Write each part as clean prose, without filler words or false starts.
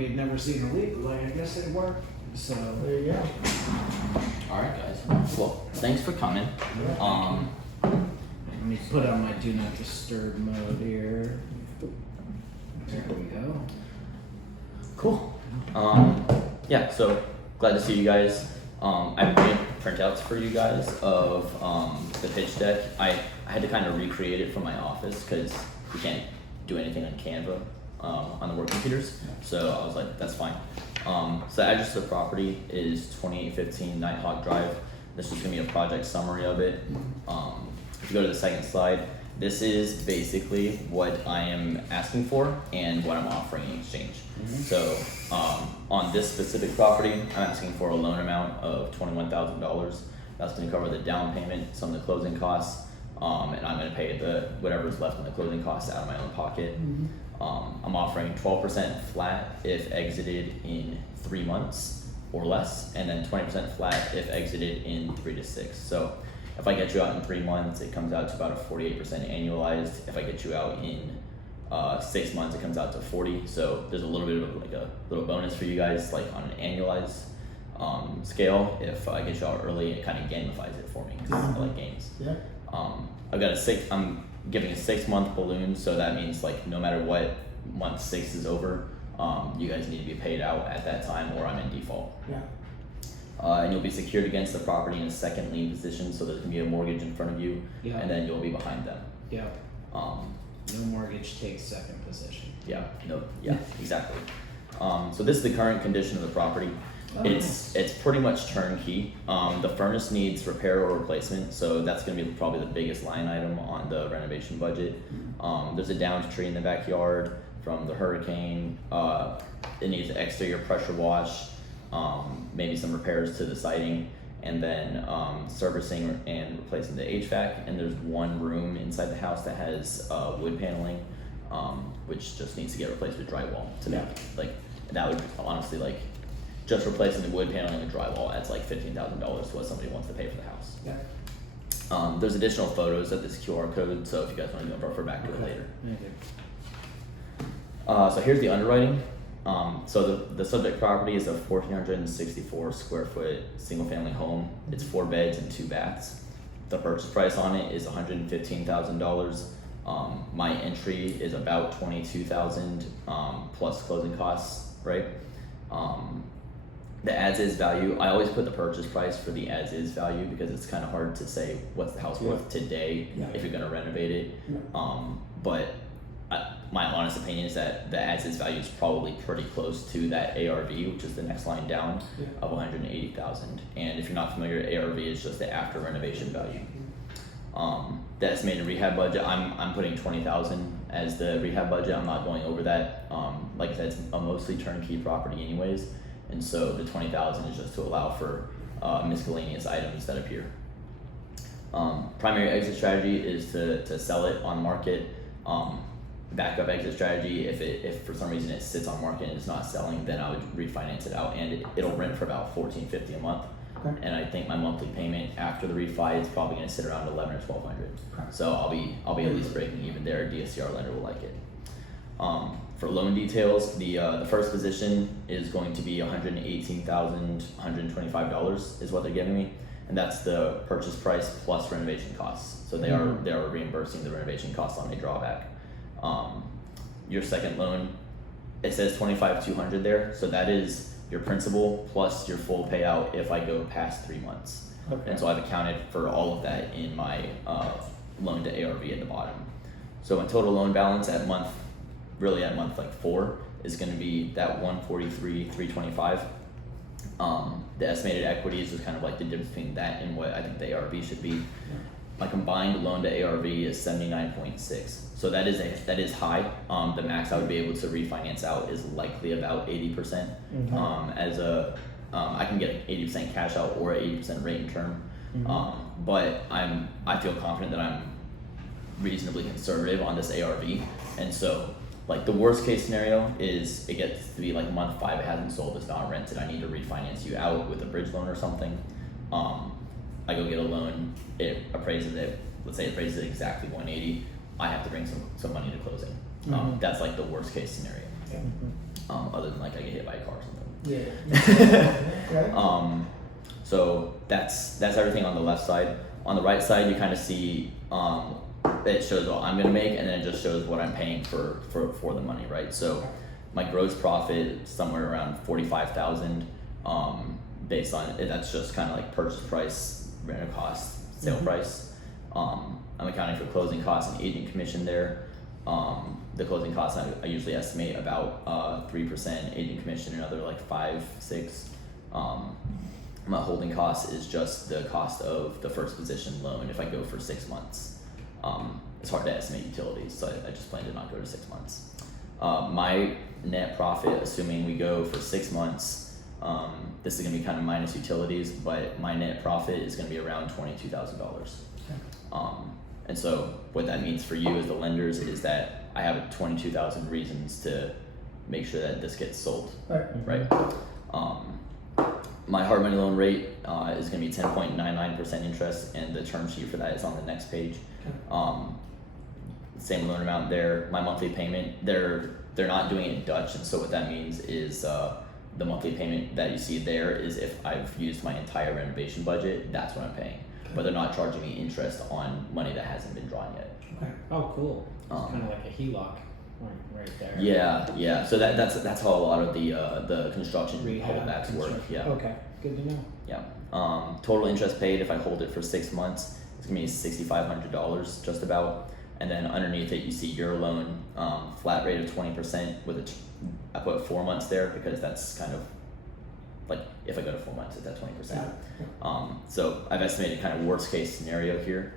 We'd never seen a leak, like, I guess it worked, so. There you go. Alright guys, well, thanks for coming. Let me put on my do not disturb mode here. There we go. Cool. Yeah, so glad to see you guys. I made printouts for you guys of the pitch deck. I had to kind of recreate it from my office because we can't do anything on Canva on the work computers. So I was like, that's fine. So the address of the property is 2815 Nighthawk Drive. This is gonna be a project summary of it. If you go to the second slide, this is basically what I am asking for and what I'm offering in exchange. So on this specific property, I'm asking for a loan amount of $21,000. That's going to cover the down payment, some of the closing costs, and I'm going to pay whatever's left on the closing costs out of my own pocket. I'm offering 12% flat if exited in 3 months or less, and then 20% flat if exited in 3 to 6. So if I get you out in 3 months, it comes out to about a 48% annualized. If I get you out in 6 months, it comes out to 40. So there's a little bit of like a little bonus for you guys, like on an annualized scale. If I get you out early, it kind of gamifies it for me because I like games. Yeah. I'm giving a 6-month balloon, so that means like no matter what month 6 is over, you guys need to be paid out at that time, or I'm in default. Yeah. And you'll be secured against the property in a second lien position, so there's gonna be a mortgage in front of you, Yeah. and then you'll be behind them. Yeah. No mortgage takes second position. Yeah, no, yeah, exactly. So this is the current condition of the property. Oh, It's pretty much turnkey. The furnace needs repair or replacement, so that's gonna be probably the biggest line item on the renovation budget. There's a downed tree in the backyard from the hurricane. It needs an exterior pressure wash, maybe some repairs to the siding, and then servicing and replacing the HVAC. And there's one room inside the house that has wood paneling, which just needs to get replaced with drywall. To me, like that would honestly, like, just replacing the wood paneling and drywall adds like $15,000 to what somebody wants to pay for the house. Yeah. There's additional photos of this QR code, so if you guys want to refer back to it later. So here's the underwriting. So the subject property is a 1,464 square foot single family home. It's 4 beds and 2 baths. The purchase price on it is $115,000. My entry is about $22,000 plus closing costs, right? The as-is value, I always put the purchase price for the as-is value because it's kind of hard to say what's the house worth today if you're going to renovate it. But my honest opinion is that the as-is value is probably pretty close to that ARV, which is the next line down, of $180,000. And if you're not familiar, ARV is just the after renovation value. The estimated rehab budget, I'm putting $20,000 as the rehab budget. I'm not going over that. Like I said, it's a mostly turnkey property anyways, and so the $20,000 is just to allow for miscellaneous items that appear. Primary exit strategy is to sell it on market. Backup exit strategy, if for some reason it sits on market and it's not selling, then I would refinance it out, and it'll rent for about $1,450 a month. Okay. And I think my monthly payment after the refi is probably going to sit around $1,100 or $1,200. Okay. So I'll be at least breaking even there. DSCR lender will like it. For loan details, the first position is going to be $118,125 is what they're giving me, and that's the purchase price plus renovation costs. So they are reimbursing the renovation costs on a drawback. Your second loan, it says $25,200 there, so that is your principal plus your full payout if I go past 3 months. Okay. And so I've accounted for all of that in my loan to ARV at the bottom. So my total loan balance at month like 4 is going to be that $143,325. The estimated equity is just kind of like the difference between that and what I think the ARV should be. My combined loan to ARV is 79.6. So that is high. The max I would be able to refinance out is likely about 80%. I can get an 80% cash out or an 80% rate in term. But I feel confident that I'm reasonably conservative on this ARV, and so like the worst case scenario is it gets to be like month 5, it hasn't sold, it's not rented, I need to refinance you out with a bridge loan or something. I go get a loan, it appraises it, let's say it appraises it exactly 180, I have to bring some money to closing. That's like the worst case scenario. other than like I get hit by a car or something. Yeah. Okay. So that's everything on the left side. On the right side, you kind of see it shows what I'm gonna make, and then it just shows what I'm paying for the money, right? So my gross profit is somewhere around 45,000. Based on it, that's just kind of like purchase price, rental cost, sale price. I'm accounting for closing costs and agent commission there. The closing costs I usually estimate about 3%, agent commission another like 5-6. My holding cost is just the cost of the first position loan if I go for 6 months. It's hard to estimate utilities, so I just plan to not go to 6 months. My net profit, assuming we go for 6 months, this is gonna be kind of minus utilities, but my net profit is gonna be around $22,000. And so what that means for you as the lenders is that I have 22,000 reasons to make sure that this gets sold, right? My hard money loan rate is going to be 10.99% interest, and the term sheet for that is on the next page. Same loan amount there. My monthly payment, they're not doing it in Dutch, and so what that means is the monthly payment that you see there is if I've used my entire renovation budget, that's what I'm paying. But they're not charging me interest on money that hasn't been drawn yet. Okay. Oh, cool. It's kind of like a HELOC right there. Yeah. So that's how a lot of the construction Rehab holdbacks work. construction. Yeah. Okay. Good to know. Yeah. Total interest paid if I hold it for 6 months, it's gonna be $6,500 just about. And then underneath it, you see your loan, flat rate of 20% with I put 4 months there because that's kind of like if I go to 4 months, it's at 20%. So I've estimated kind of worst case scenario here,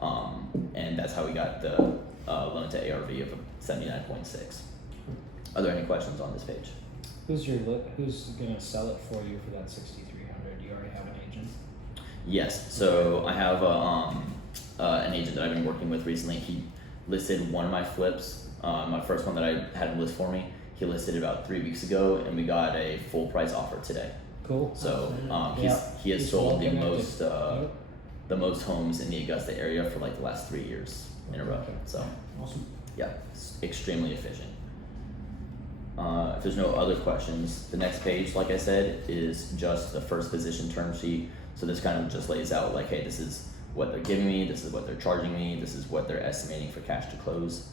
and that's how we got the loan to ARV of 79.6. Are there any questions on this page? Who's gonna sell it for you for that 6,300? Do you already have an agent? Yes. So I have an agent that I've been working with recently. He listed one of my flips, my first one that I had him list for me. He listed about 3 weeks ago, and we got a full price offer today. Cool. So he has He's sold the well most connected. the most homes in the Augusta area for like the last 3 years in a row. Okay. So Awesome. yeah, it's extremely efficient. If there's no other questions, the next page, like I said, is just the first position term sheet. So this kind of just lays out like, hey, this is what they're giving me, this is what they're charging me, this is what they're estimating for cash to close.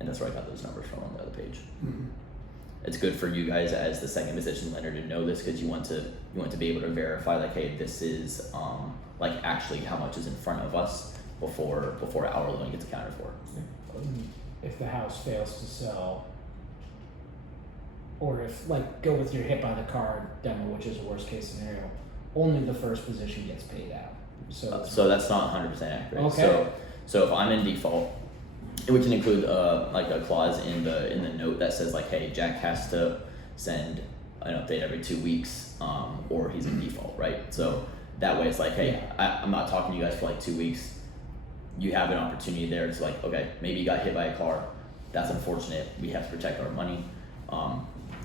And that's where I got those numbers from on the other page. It's good for you guys as the second position lender to know this because you want to be able to verify like, hey, this is like actually how much is in front of us before our loan gets accounted for. If the house fails to sell, or if like go with your hit by the car demo, which is a worst case scenario, only the first position gets paid out. So that's not 100% accurate. Okay. So if I'm in default, we can include like a clause in the note that says like, hey, Jack has to send an update every 2 weeks, or he's in default, right? So that way it's like, hey, I'm not talking to you guys for like 2 weeks. You have an opportunity there. It's like, okay, maybe you got hit by a car. That's unfortunate. We have to protect our money.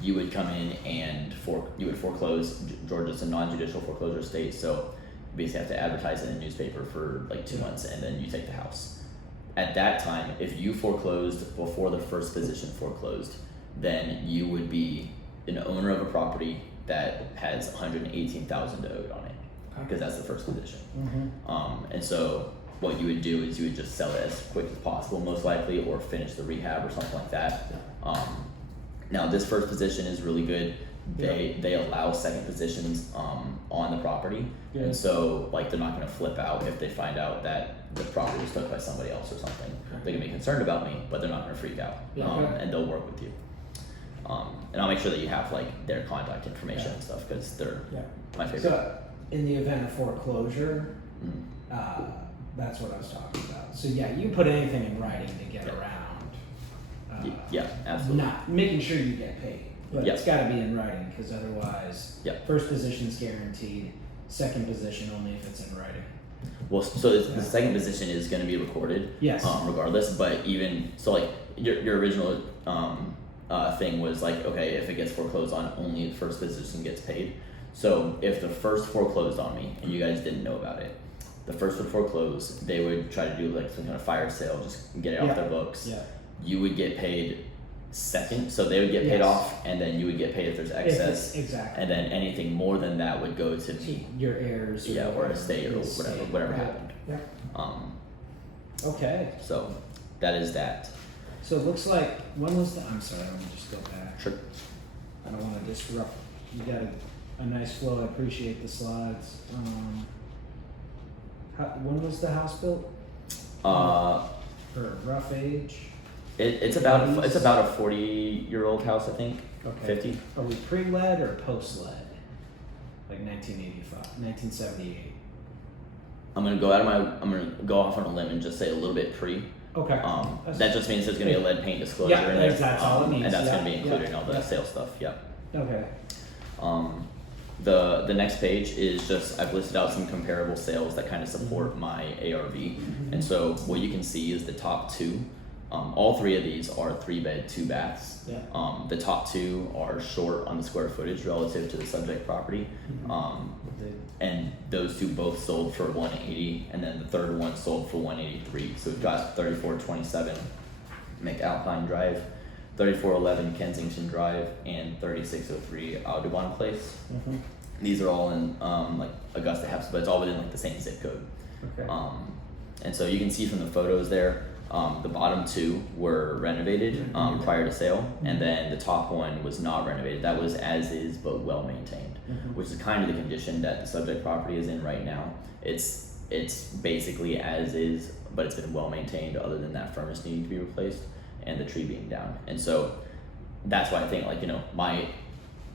You would come in and you would foreclose. Georgia's a non-judicial foreclosure state, so you basically have to advertise in the newspaper for like 2 months, and then you take the house. At that time, if you foreclosed before the first position foreclosed, then you would be an owner of a property that has $118,000 owed on it, because that's the first position. And so what you would do is you would just sell it as quick as possible, most likely, or finish the rehab or something like that. Now this first position is really good. They allow second positions on the property, and so like they're not going to flip out if they find out that the property was took by somebody else or something. They're going to be concerned about me, but they're not going to freak out, and they'll work with you. And I'll make sure that you have like their contact information and stuff because they're my favorite. So in the event of foreclosure, that's what I was talking about. So yeah, you put anything in writing to get around. Yeah, absolutely. Not making sure you get paid, but it's got to be in writing because otherwise, first position's guaranteed. Second position only if it's in writing. Well, so the second position is going to be recorded, regardless. But even so, like your original thing was like, okay, if it gets foreclosed on, only the first position gets paid. So if the first foreclosed on me and you guys didn't know about it, the first would foreclose. They would try to do like some kind of fire sale, just get it off their books. You would get paid second, so they would get paid Yes. off, and then you would get paid if there's excess, Exactly. and then anything more than that would go to me, Your heirs. yeah, or whatever, estate or estate. whatever Yeah. happened. Yeah. Um, Okay. so that is that. So it looks like, when was the, I'm sorry, let me just go back. Sure. I don't wanna disrupt, you got a nice flow, I appreciate the slides. When was the house built? Or rough age? It's about a 40-year-old house, I think. Okay. 50. Are we pre-lead or post-lead? Like 1985, 1978? I'm gonna go off on a limb and just say a little bit pre. Okay. That just means there's gonna be a lead paint disclosure Yeah, in there. that's all it means, and that's yeah, gonna be included in yeah, all the yeah. sales stuff. Yeah. Okay. The next page is just I've listed out some comparable sales that kind of support my ARV, and so what you can see is the top two. All three of these are 3-bed, 2 baths. Yeah. The top two are short on the square footage relative to the subject property, and those two both sold for 180, and then the third one sold for 183. So we've got 3427 McAlpine Drive, 3411 Kensington Drive, and 3603 Audubon Place. Mm-hmm. These are all in like Augusta Heps, but it's all within like the same zip code. Okay. And so you can see from the photos there, the bottom two were renovated prior to sale, and then the top one was not renovated. That was as is but well maintained, which is kind of the condition that the subject property is in right now. It's basically as is, but it's been well maintained other than that furnace needing to be replaced and the tree being down. And so that's why I think, like, you know, I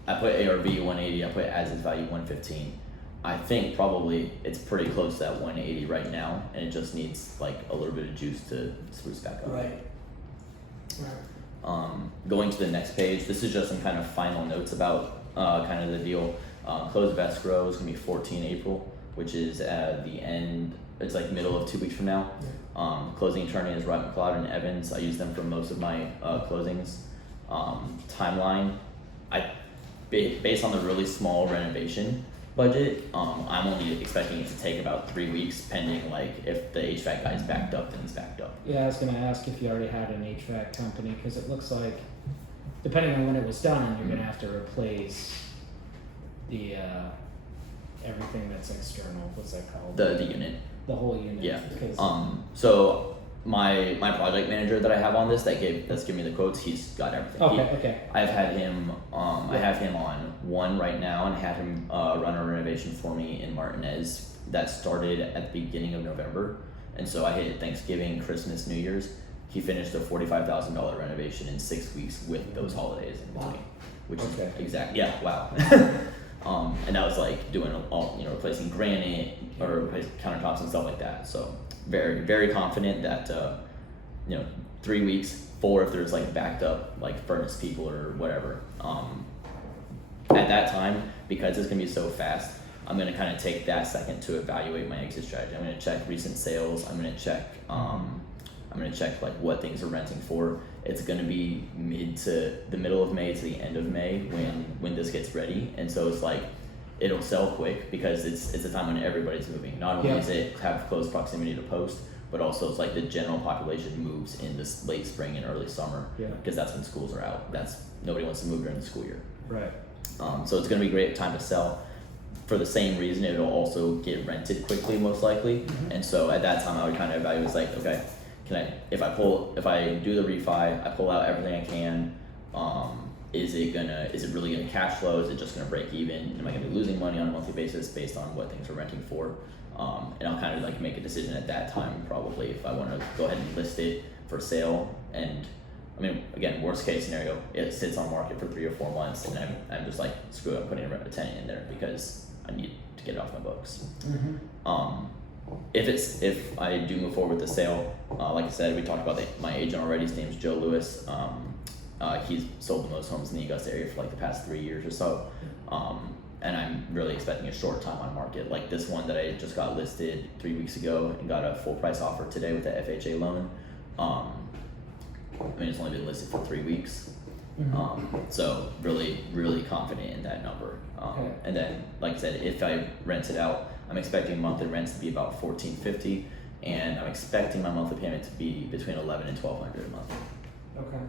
put ARV 180, I put as is value 115. I think probably it's pretty close to that 180 right now, and it just needs like a little bit of juice to spruce back up. Right. Going to the next page, this is just some kind of final notes about kind of the deal. Close of escrow is gonna be 14 April, which is at the end. It's like middle of 2 weeks from now. Closing attorney is Wright McLeod and Evans. I use them for most of my closings. Timeline, based on the really small renovation budget, I'm only expecting it to take about 3 weeks, pending like if the HVAC guy is backed up, then he's backed up. Yeah, I was gonna ask if you already had an HVAC company, cause it looks like, depending on when it was done, you're gonna have to replace the, everything that's external, what's that called? The unit. The whole unit. Yeah. 'Cause- So my project manager that I have on this that's giving me the quotes, he's got everything. Okay. I've had him I have him on one right now and had him run a renovation for me in Martinez that started at the beginning of November. And so I hit Thanksgiving, Christmas, New Year's. He finished a $45,000 renovation in 6 weeks with those holidays in between. Which Okay. is exactly, yeah, wow. And that was like doing all, you know, replacing granite or replacing countertops and stuff like that. So very, very confident that, 3 weeks, 4 if there's like backed up like furnace people or whatever. At that time, because it's gonna be so fast, I'm gonna kind of take that second to evaluate my exit strategy. I'm gonna check recent sales. I'm gonna check like what things are renting for. It's gonna be the middle of May to the end of May when this gets ready, and so it's like it'll sell quick because it's a time when everybody's moving. Not only does it have close proximity to post, but also it's like the general population moves in this late spring and early summer because that's when schools are out. Nobody wants to move during the school year. Right. So it's gonna be a great time to sell. For the same reason, it'll also get rented quickly, most likely. And so at that time, I would kind of evaluate, it's like, okay, if I do the refi, I pull out everything I can, is it really gonna cash flow? Is it just gonna break even? Am I gonna be losing money on a monthly basis based on what things are renting for? And I'll kind of like make a decision at that time, probably, if I wanna go ahead and list it for sale. And I mean, again, worst case scenario, it sits on market for 3 or 4 months, and I'm just like, screw it, I'm putting a tenant in there because I need to get it off my books. If I do move forward with the sale, like I said, we talked about my agent already. His name's Joe Lewis. He's sold the most homes in the Augusta area for like the past 3 years or so. And I'm really expecting a short time on market. Like this one that I just got listed 3 weeks ago and got a full price offer today with the FHA loan. I mean, it's only been listed for 3 weeks. So really, really confident in that number. And then, like I said, if I rent it out, I'm expecting monthly rents to be about $1,450, and I'm expecting my monthly payment to be between $1,100 and $1,200 a month. Okay.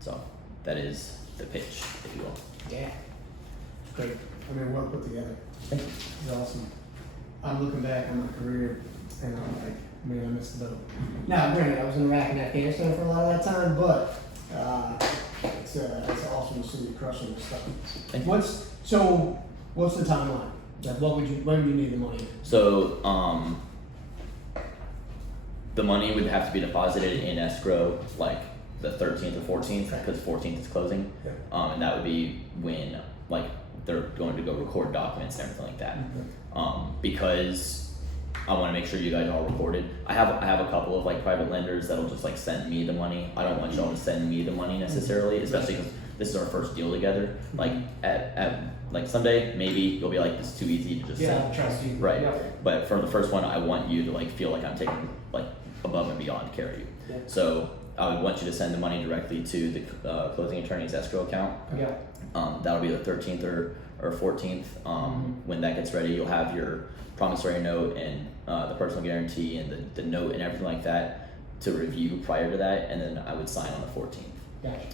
So that is the pitch, if you will. Yeah. Great. I mean, well put together. Thank you. It's awesome. I'm looking back on my career and I'm like, man, I missed the boat. Now, granted, I was in Iraq and Afghanistan for a lot of that time, but it's awesome to see you crushing this stuff. Thank you. What's the timeline? Like, when would you need the money? So the money would have to be deposited in escrow like the 13th or 14th because 14th is closing. Yeah. And that would be when like they're going to go record documents and everything like that. Because I want to make sure you guys are all recorded. I have a couple of like private lenders that'll just like send me the money. I don't want y'all to send me the money necessarily, especially because this is our first deal together. Like at like someday maybe you'll be like, this is too easy to just Yeah, send. I trust you. Right. Yeah. But for the first one, I want you to like feel like I'm taking like above and beyond to carry you. Yeah. So I would want you to send the money directly to the closing attorney's escrow account. Yeah. That'll be the 13th or 14th. When that gets ready, you'll have your promissory note and the personal guarantee and the note and everything like that to review prior to that, and then I would sign on the 14th. Gotcha.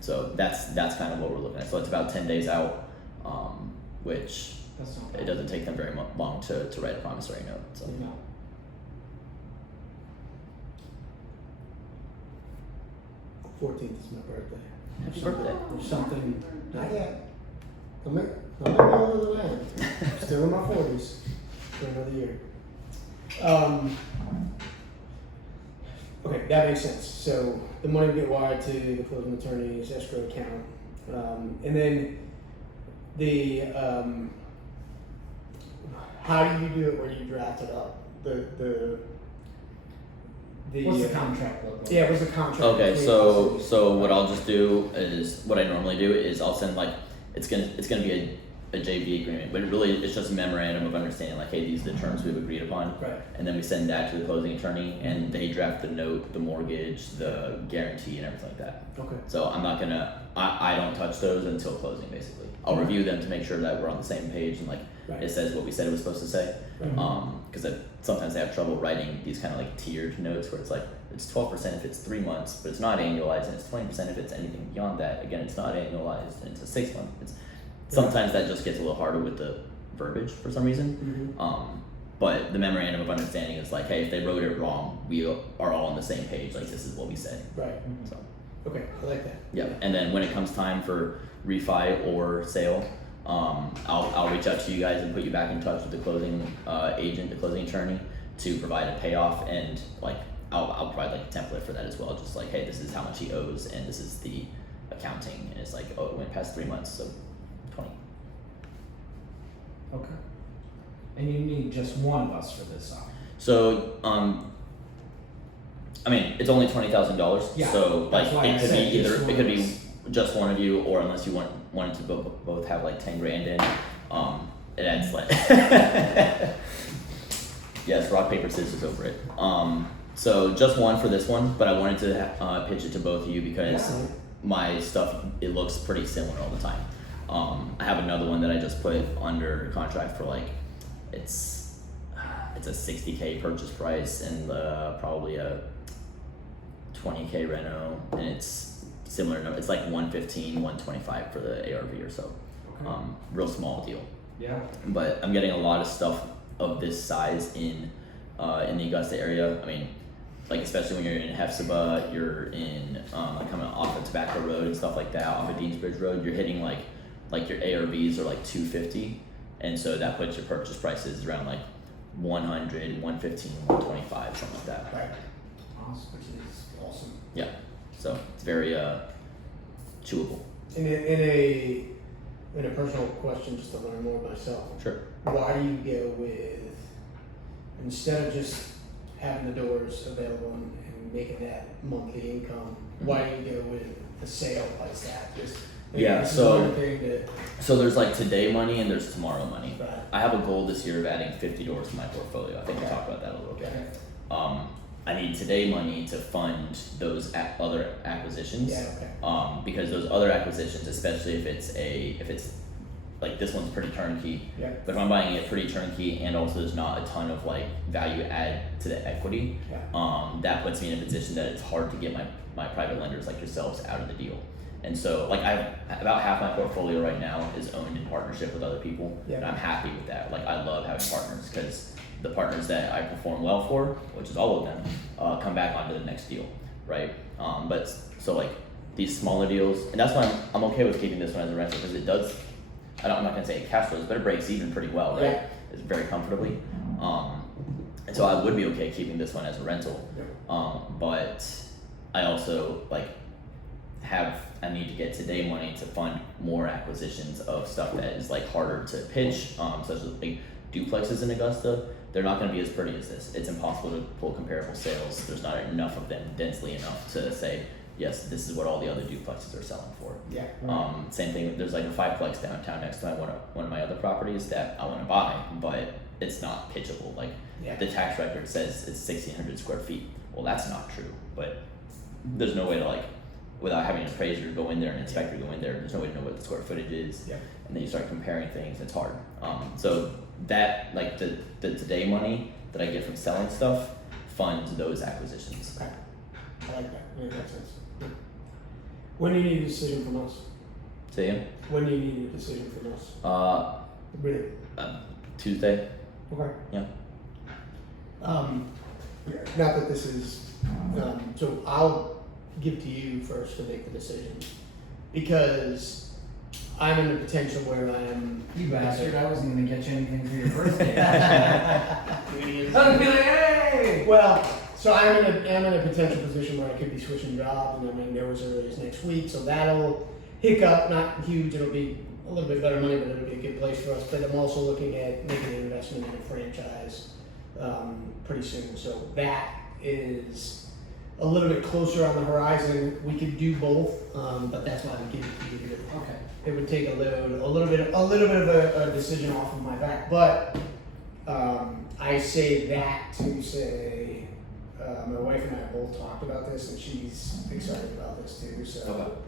So that's kind of what we're looking at. So it's about 10 days out, which That's not it bad. doesn't take them very long to write a promissory note. So No. 14th is my birthday. happy birthday. There's something, not yet. I'm not older than I am. Still in my 40s for another year. Okay, that makes sense. So the money will get wired to the closing attorney's escrow account. And then how do you do it where you draft it up? What's the contract look like? Yeah, what's the contract? Okay, between so us? so what I'll just do is what I normally do is I'll send like it's gonna be a JV agreement, but really it's just a memorandum of understanding like, hey, these are the terms we've agreed upon, Right. and then we send that to the closing attorney and they draft the note, the mortgage, the guarantee, and everything like that. Okay. So I'm not gonna I don't touch those until closing basically. I'll review them to make sure that we're on the same page and like Right. it says what we said it was supposed to say. Right. Because sometimes I have trouble writing these kind of like tiered notes where it's like it's 12% if it's 3 months, but it's not annualized, and it's 20% if it's anything beyond that. Again, it's not annualized, and it's a 6 month. Sometimes that just gets a little harder with the verbiage for some reason. But the memorandum of understanding is like, hey, if they wrote it wrong, we are all on the same page. Like this is what we said. Right. So Okay, I like that. yeah, and then when it comes time for refi or sale, I'll reach out to you guys and put you back in touch with the closing agent, the closing attorney, to provide a payoff, and like I'll provide like a template for that as well. Just like, hey, this is how much he owes, and this is the accounting, and it's like, oh, it went past 3 months, so 20. Okay. And you need just one of us for this song. So I mean, it's only $20,000. Yeah, So like that's why I it could be said either just it one could of be us. just one of you, or unless you wanted to both have like 10 grand in, it adds like yes, rock paper scissors over it. So just one for this one, but I wanted to pitch it to both of you because Yeah. my stuff, it looks pretty similar all the time. I have another one that I just put under contract for like it's a $60K purchase price and probably a $20K reno, and it's similar. It's like $115, $125 for the ARV or so. Okay. Real small deal. Yeah. But I'm getting a lot of stuff of this size in the Augusta area. I mean, like especially when you're in Hephzibah, you're in like coming off of Tobacco Road and stuff like that, off of Deansbridge Road, you're hitting like your ARVs are like 250, and so that puts your purchase prices around like 100, 115, 125, something like that. Right. Awesome. Which is awesome. Yeah, so it's very chewable. In a personal question, just to learn more myself, Sure. why do you go with, instead of just having the doors available and making that monthly income, why do you go with the sale like that? Just, Yeah, this is so- one thing that, So there's like today money and there's tomorrow money. Right. I have a goal this year of adding 50 doors to my portfolio. I think we Okay. talked about that a little bit. okay, I need today money to fund those other acquisitions. yeah, okay, Because those other acquisitions, especially if it's like this one's pretty turnkey. Yeah. But if I'm buying it pretty turnkey and also there's not a ton of like value add to the equity, that puts me in a position that it's hard to get my private lenders like yourselves out of the deal. And so like about half my portfolio right now is owned in partnership with other people. Yeah. And I'm happy with that. Like I love having partners because the partners that I perform well for, which is all of them, come back onto the next deal, right? But so like these smaller deals, and that's why I'm okay with keeping this one as a rental because it does. I'm not gonna say it cash flows, but it breaks even pretty well, right? Yeah. It's very comfortably. And so I would be okay keeping this one as a rental. But I also like I need to get today money to fund more acquisitions of stuff that is like harder to pitch, such as like duplexes in Augusta. They're not going to be as pretty as this. It's impossible to pull comparable sales. There's not enough of them densely enough to say, yes, this is what all the other duplexes are selling for. Yeah. Same thing, there's like a 5-plex downtown next to one of my other properties that I want to buy, but it's not pitchable. Like the tax record says it's 1,600 square feet. Well, that's not true, but there's no way to like, without having an appraiser go in there, an inspector go in there, there's no way to know what the square footage is. Yeah. And then you start comparing things, it's hard. So that, like the today money that I get from selling stuff funds those acquisitions. Okay. I like that. Yeah, that makes sense. When do you need a decision from us? Say again? When do you need a decision from us? Really? Tuesday. Okay. Yeah. Not that this is, so I'll give to you first to make the decision because I'm in a potential where I'm. You bastard! I wasn't gonna get you anything for your birthday. Idiots. I'd be like, hey! Well, so I'm in a potential position where I could be switching jobs and I might know as early as next week. So that'll hiccup, not huge. It'll be a little bit better money, but it'll be a good place for us. But I'm also looking at making an investment in a franchise pretty soon. So that is a little bit closer on the horizon. We could do both, but that's why we give it to you. Okay. It would take a little bit of a decision off of my back, but I say that to say my wife and I both talked about this, and she's excited about this too. So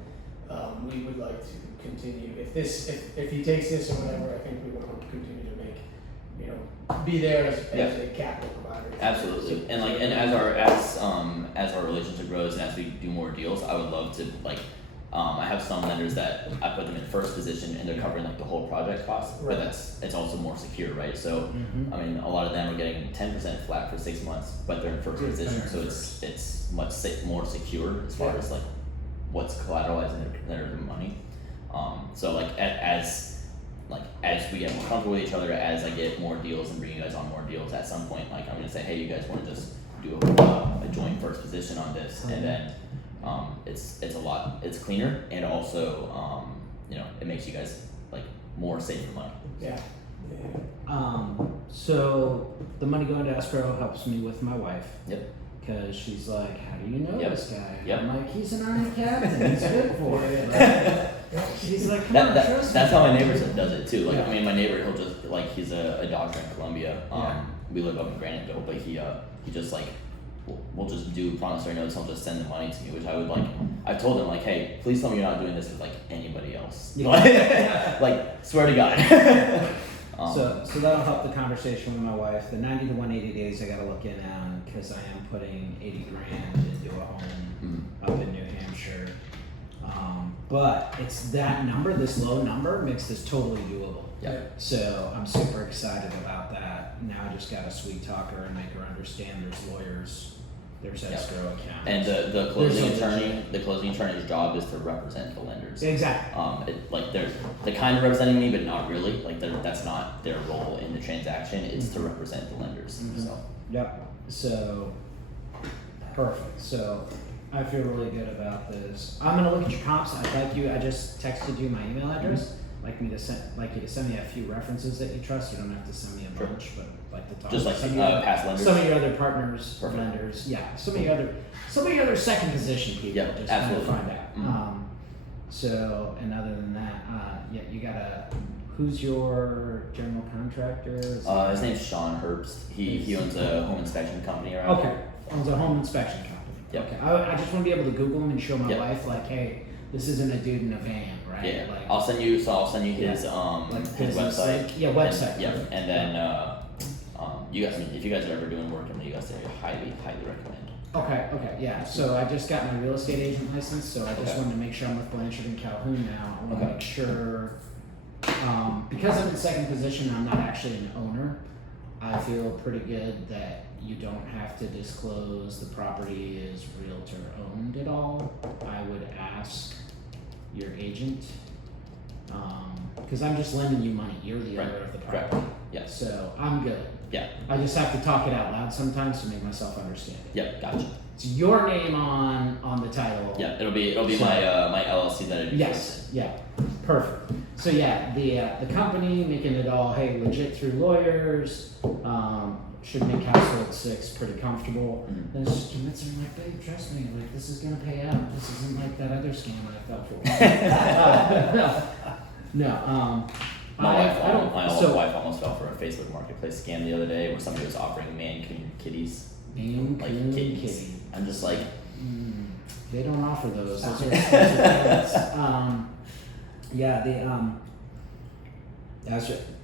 we would like to continue. If he takes this or whatever, I think we want to continue to make, be there as a capital provider. Absolutely, and as our relationship grows and as we do more deals, I would love to like. I have some lenders that I put them in first position and they're covering like the whole project cost, but it's also more secure, right? So I mean, a lot of them are getting 10% flat for 6 months, but they're in first position, so it's much more secure as far as like what's collateralized in their money. So like as we get more comfortable with each other, as I get more deals and bring you guys on more deals, at some point, like I'm gonna say, hey, you guys want to just do a joint first position on this, and then it's cleaner, and also it makes you guys like more safe for money. Yeah. So the money going to escrow helps me with my wife. Yep. Because she's like, how do you know this guy? Yep. I'm like, he's an Army captain. He's good for it. She's like, come on, trust that's me. how my neighbor does it too. Like I mean, my neighbor, he'll just like he's a doctor in Columbia. We live up in Graniteville, but he just like we'll just do promissory notes. He'll just send the money to me, which I would like. I've told him like, hey, please tell me you're not doing this with like anybody else. Like swear to God. So that'll help the conversation with my wife. The 90 to 180 days I gotta look in on because I am putting 80 grand into a home up in New Hampshire. But it's that number, this low number, makes this totally doable. Yeah. So I'm super excited about that. Now I just gotta sweet talk her and make her understand there's lawyers, there's escrow accounts. And the closing There's attorney, the closing attorney's job is to represent the lenders. Exactly. Like they're kind of representing me, but not really. Like that's not their role in the transaction. It's to represent the lenders. So. Yep. So perfect. So I feel really good about this. I'm gonna look at your comps. I just texted you my email address. Like you to send me a few references that you trust. You don't have to send me a bunch, but like to talk. Just like some of your- past lenders. Some of your other partners, Perfect. lenders, yeah. Some of your other second position people. Yeah, just absolutely. Kind of find out. So, and other than that, you gotta. Who's your general contractor? His name's Sean Herbst. He owns a home inspection company around Okay, here. owns a home inspection company. Yep. Okay, I just want to be able to Google him and show my Yep. wife, like, hey, this isn't a dude in a van, right? Yeah, Like, I'll send you his like his business, website. like- yeah, website. And, yeah, and then you guys, if you guys are ever doing work in the U.S., I highly recommend. Okay, yeah. So I just got my real estate agent license, so I just Okay. wanted to make sure I'm with Blanchard and Calhoun now. I want to Okay. make sure, because I'm in second position, I'm not actually an owner. I feel pretty good that you don't have to disclose the property is realtor owned at all. I would ask your agent, because I'm just lending you money. You're the owner Right, of the correct. property. Yes. So I'm good. Yeah. I just have to talk it out loud sometimes to make myself understand it. Yep. Gotcha. It's your name on the title. Yeah. It'll be So- my LLC that I do. Yes. Yeah. Perfect. So yeah, the company making it all legit through lawyers. Should make household 6 pretty comfortable. Mhm. Then just convince them like, babe, trust me, like this is gonna pay out. This isn't like that other scam I fell for. No. My So wife almost fell for a Facebook Marketplace scam the other day where somebody was offering Maine kitties, Maine like Coon kitties. Kitty. I'm just like, They don't offer those. Those are expensive pets.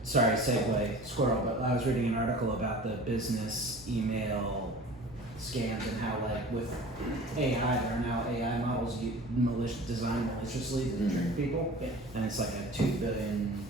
Sorry, segue, squirrel, but I was reading an article about the business email scams and how, like, with AI, there are now AI models designed maliciously to trick people. And it's like a $2 billion